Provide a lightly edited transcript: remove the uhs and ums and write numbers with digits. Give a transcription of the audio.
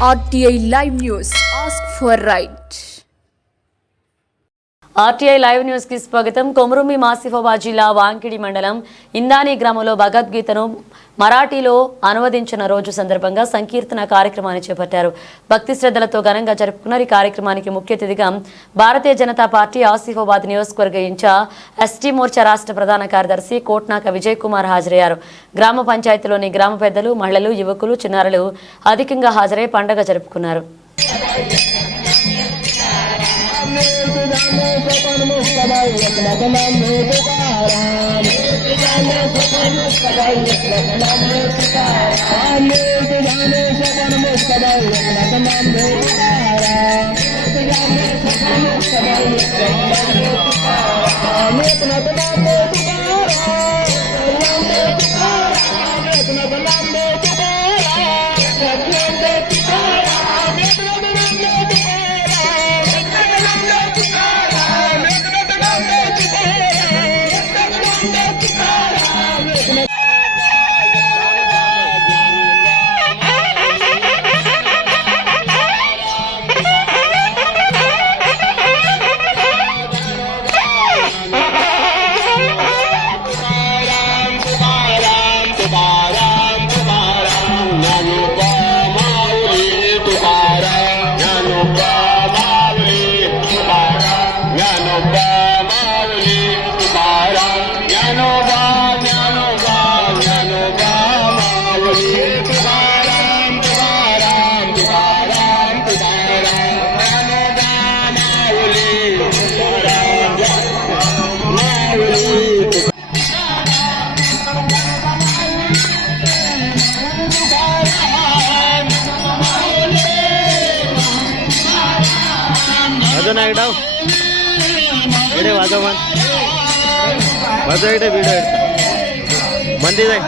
RTI Live News. Ask for right. RTI live news కి స్వాగతం. కొమరుమి మాసిఫాబాద్ జిల్లా వాంకిడి మండలం ఇందాని గ్రామంలో భగవద్గీతను మరాఠీలో అనువదించిన రోజు సందర్భంగా సంకీర్తన కార్యక్రమాన్ని చేపట్టారు. భక్తి శ్రద్ధలతో ఘనంగా జరుపుకున్నారు. ఈ కార్యక్రమానికి ముఖ్య అతిథిగా భారతీయ జనతా పార్టీ ఆసిఫాబాద్ నియోజకవర్గ ఇన్ఛార్జ్ ఎస్టీ మోర్చా రాష్ట్ర ప్రధాన కార్యదర్శి కోట్నాక విజయ్ కుమార్ హాజరయ్యారు. గ్రామ పంచాయతీలోని గ్రామ పెద్దలు, మహిళలు, యువకులు, చిన్నారులు అధికంగా హాజరై పండుగ జరుపుకున్నారు. नागडाव वीडियो वाजव वाजव वीडियो मंदी जाए